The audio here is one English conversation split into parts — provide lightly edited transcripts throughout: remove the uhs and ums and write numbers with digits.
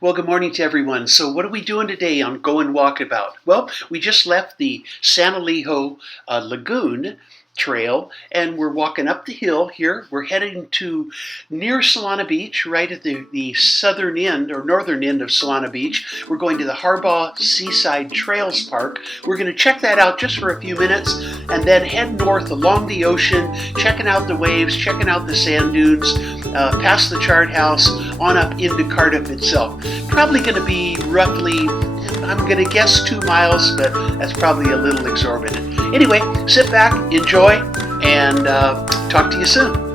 Well, good morning to everyone. So what are we doing today on GOIN Walkabout? Well, we just left the San Elijo Lagoon Trail, and we're walking up the hill here. We're heading to near Solana Beach, right at the southern end or northern end of Solana Beach. We're going to the Harbaugh Seaside Trails Park. We're going to check that out just for a few minutes and then head north along the ocean, checking out the waves, checking out the sand dunes, past the chart house, on up into Cardiff itself. Probably going to be roughly, I'm going to guess 2 miles, but that's probably a little exorbitant. Anyway, sit back, enjoy, and talk to you soon.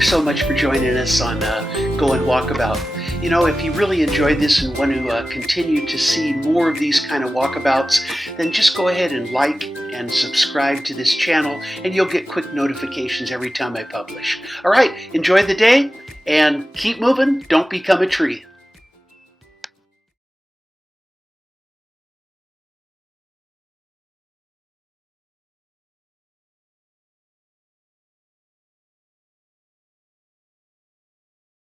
you so much for joining us on GOIN Walkabout. You know, if you really enjoyed this and want to continue to see more of these kind of walkabouts, then just go ahead and like and subscribe to this channel, and you'll get quick notifications every time I publish. All right, enjoy the day and keep moving. Don't become a tree.